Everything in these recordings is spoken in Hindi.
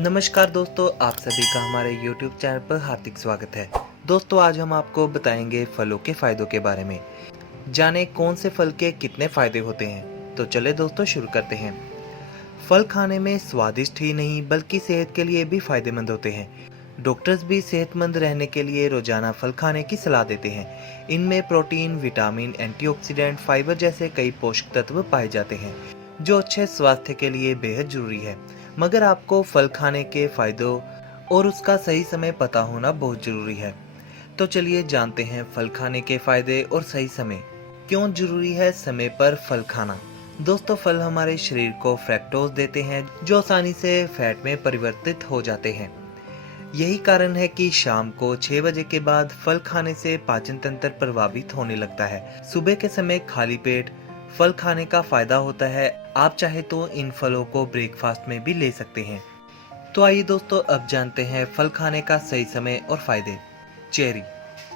नमस्कार दोस्तों, आप सभी का हमारे YouTube चैनल पर हार्दिक स्वागत है। दोस्तों, आज हम आपको बताएंगे फलों के फायदों के बारे में। जाने कौन से फल के कितने फायदे होते हैं। तो चले दोस्तों शुरू करते हैं। फल खाने में स्वादिष्ट ही नहीं बल्कि सेहत के लिए भी फायदेमंद होते हैं। डॉक्टर्स भी सेहतमंद रहने के लिए रोजाना फल खाने की सलाह देते हैं। इनमें प्रोटीन, विटामिन, एंटीऑक्सीडेंट, फाइबर जैसे कई पोषक तत्व पाए जाते हैं जो अच्छे स्वास्थ्य के लिए बेहद जरूरी है। मगर आपको फल खाने के फायदों और उसका सही समय पता होना बहुत जरूरी है। तो चलिए जानते हैं फल खाने के फायदे और सही समय। क्यों जरूरी है समय पर फल खाना। दोस्तों, फल हमारे शरीर को फ्रैक्टोज देते हैं जो आसानी से फैट में परिवर्तित हो जाते हैं। यही कारण है कि शाम को 6 बजे के बाद फल खाने से पाचन तंत्र प्रभावित होने लगता है। सुबह के समय खाली पेट फल खाने का फायदा होता है। आप चाहे तो इन फलों को ब्रेकफास्ट में भी ले सकते हैं। तो आइए दोस्तों, अब जानते हैं फल खाने का सही समय और फायदे। चेरी।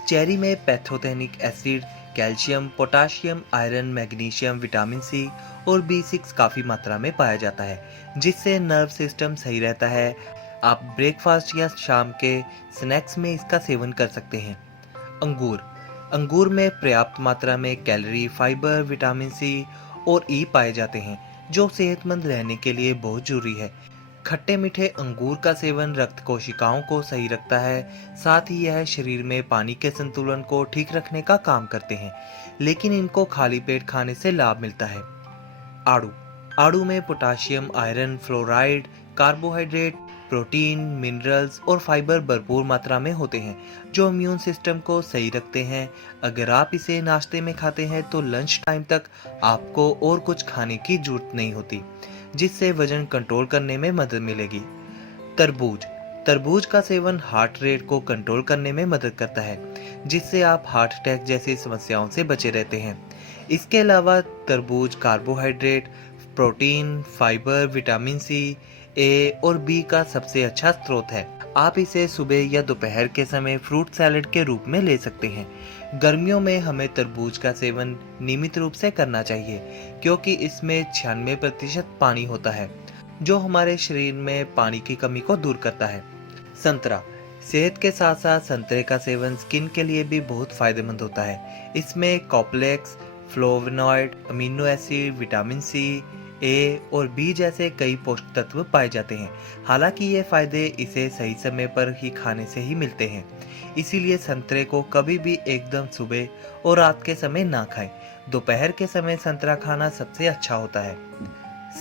चेरी में pantothenic acid, calcium, potassium, iron, magnesium, vitamin C और B6 काफ़ी मात्रा में पाया जाता है, जिससे नर्व सिस्टम सही रहता है। आप ब्रेकफास्ट या शाम के स्नैक्स में इसका सेवन कर सकते हैं। अंगूर। अंगूर में पर्याप्त मात्रा में कैलोरी, फाइबर, विटामिन सी और ई पाए जाते हैं जो सेहतमंद रहने के लिए बहुत जरूरी है। खट्टे मीठे अंगूर का सेवन रक्त कोशिकाओं को सही रखता है। साथ ही यह शरीर में पानी के संतुलन को ठीक रखने का काम करते हैं, लेकिन इनको खाली पेट खाने से लाभ मिलता है। आड़ू। आड़ू में potassium, iron, fluoride, carbohydrate, protein, minerals और फाइबर भरपूर मात्रा में होते हैं जो इम्यून सिस्टम को सही रखते हैं। अगर आप इसे नाश्ते में खाते हैं तो लंच टाइम तक आपको और कुछ खाने की जरूरत नहीं होती, जिससे वजन कंट्रोल करने में मदद मिलेगी। तरबूज। तरबूज का सेवन हार्ट रेट को कंट्रोल करने में मदद करता है, जिससे आप हार्ट अटैक जैसी समस्याओं से बचे रहते हैं। इसके अलावा तरबूज carbohydrate, protein, fibre, vitamin C, A और बी का सबसे अच्छा स्रोत है। आप इसे सुबह या दोपहर के समय फ्रूट सैलेड के रूप में ले सकते हैं। गर्मियों में हमें तरबूज का सेवन नियमित रूप से करना चाहिए, क्योंकि इसमें 96% पानी होता है जो हमारे शरीर में पानी की कमी को दूर करता है। संतरा। सेहत के साथ साथ संतरे का सेवन स्किन के लिए भी बहुत फायदेमंद होता है। इसमें complex, flavonoid, amino acid, vitamin C, A और बी जैसे कई पोषक तत्व पाए जाते हैं। हालांकि ये फायदे इसे सही समय पर ही खाने से ही मिलते हैं, इसीलिए संतरे को कभी भी एकदम सुबह और रात के समय ना खाएं। दोपहर के समय संतरा खाना सबसे अच्छा होता है।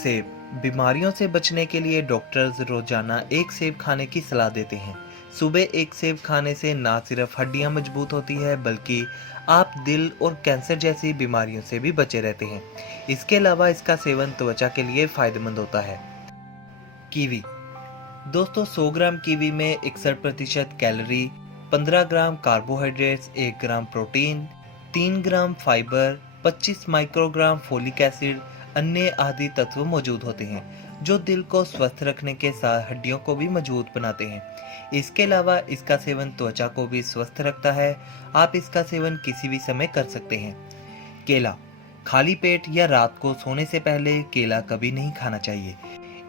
सेब। बीमारियों से बचने के लिए डॉक्टर्स रोजाना एक सेब खाने की सलाह देते हैं। सुबह एक सेब खाने से ना सिर्फ हड्डियां मजबूत होती है बल्कि आप दिल और कैंसर जैसी बीमारियों से भी बचे रहते हैं। इसके अलावा इसका सेवन त्वचा के लिए फायदेमंद होता है। कीवी। दोस्तों, 100 ग्राम कीवी में 61% कैलोरी, 15 ग्राम कार्बोहाइड्रेट्स, 1 ग्राम प्रोटीन, 3 ग्राम फाइबर, 25 माइक्रोग्राम फोलिक एसिड, अन्य आदि तत्व मौजूद होते हैं जो दिल को स्वस्थ रखने के साथ हड्डियों को भी मजबूत बनाते हैं। इसके अलावा इसका सेवन त्वचा को भी स्वस्थ रखता है। आप इसका सेवन किसी भी समय कर सकते हैं। केला। खाली पेट या रात को सोने से पहले केला कभी नहीं खाना चाहिए।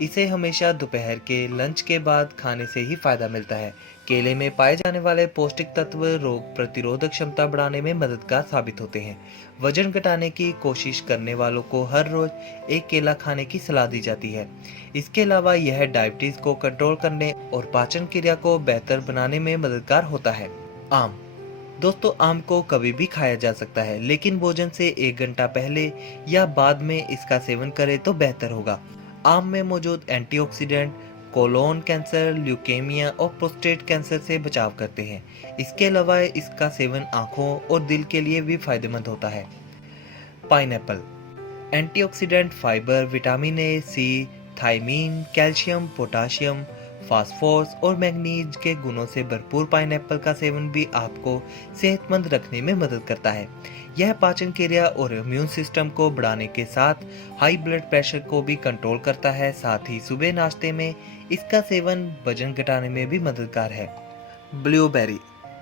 इसे हमेशा दोपहर के लंच के बाद खाने से ही फायदा मिलता है। केले में पाए जाने वाले पौष्टिक तत्व रोग प्रतिरोधक क्षमता बढ़ाने में मददगार साबित होते हैं। वजन घटाने की कोशिश करने वालों को हर रोज एक केला खाने की सलाह दी जाती है। इसके अलावा यह डायबिटीज को कंट्रोल करने और पाचन क्रिया को बेहतर बनाने में मददगार होता है। आम। दोस्तों, आम को कभी भी खाया जा सकता है, लेकिन भोजन से 1 घंटा पहले या बाद में इसका सेवन करें तो बेहतर होगा। आम में मौजूद एंटीऑक्सीडेंट कोलोन कैंसर, ल्यूकेमिया और प्रोस्टेट कैंसर से बचाव करते हैं। इसके अलावा इसका सेवन आंखों और दिल के लिए भी फायदेमंद होता है। Pineapple. Antioxidant, fibre, vitamin A, C, thiamine, calcium, potassium, phosphorus और मैग्नीज के गुणों से भरपूर पाइनएप्पल का सेवन भी आपको सेहतमंद रखने में मदद करता है। यह पाचन क्रिया और इम्यून सिस्टम को बढ़ाने के साथ हाई ब्लड प्रेशर को भी कंट्रोल करता है। साथ ही सुबह नाश्ते में इसका सेवन वजन घटाने में भी मददगार है। ब्लूबेरी।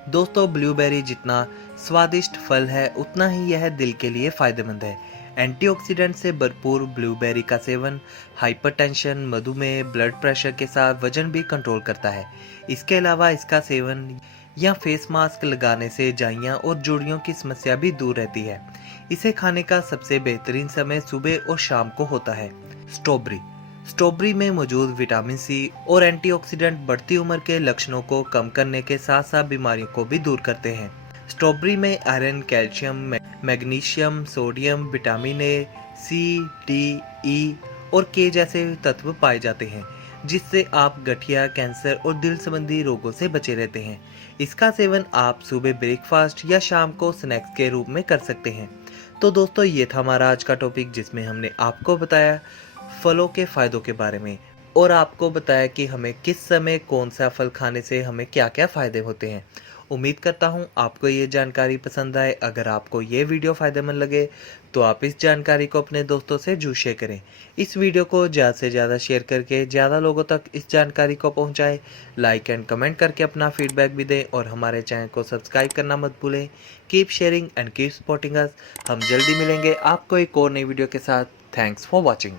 दोस्तों, ब्लूबेरी जितना स्वादिष्ट फल है उतना ही यह दिल के लिए फायदेमंद है। एंटीऑक्सीडेंट से भरपूर ब्लूबेरी का सेवन हाइपरटेंशन, मधुमेह, ब्लड प्रेशर के साथ वजन भी कंट्रोल करता है। इसके अलावा इसका सेवन या फेस मास्क लगाने से जाइयां और जुड़ियों की समस्या भी दूर रहती है। इसे खाने का सबसे बेहतरीन समय सुबह और शाम को होता है। स्ट्रॉबेरी स्ट्रॉबेरी में मौजूद विटामिन सी और एंटीऑक्सीडेंट बढ़ती उम्र के लक्षणों को कम करने के साथ साथ बीमारियों को भी दूर करते हैं। स्ट्रॉबेरी में iron, calcium, magnesium, sodium, vitamin A, C, D, E और के जैसे तत्व पाए जाते हैं, जिससे आप गठिया, कैंसर और दिल संबंधी रोगों से बचे रहते हैं। इसका सेवन आप सुबह ब्रेकफास्ट या शाम को स्नैक्स के रूप में कर सकते हैं। तो दोस्तों, ये था हमारा आज का टॉपिक, जिसमें हमने आपको बताया फलों के फायदों के बारे में और आपको बताया कि हमें किस समय कौन सा फल खाने से हमें क्या क्या फायदे होते हैं। उम्मीद करता हूँ आपको ये जानकारी पसंद आए। अगर आपको ये वीडियो फायदेमंद लगे तो आप इस जानकारी को अपने दोस्तों से जरूर शेयर करें। इस वीडियो को ज़्यादा से ज़्यादा शेयर करके ज़्यादा लोगों तक इस जानकारी को पहुँचाएं। लाइक एंड कमेंट करके अपना फीडबैक भी दें और हमारे चैनल को सब्सक्राइब करना मत भूलें। Keep sharing and keep supporting us. हम जल्दी मिलेंगे आपको एक और नई वीडियो के साथ। Thanks for watching.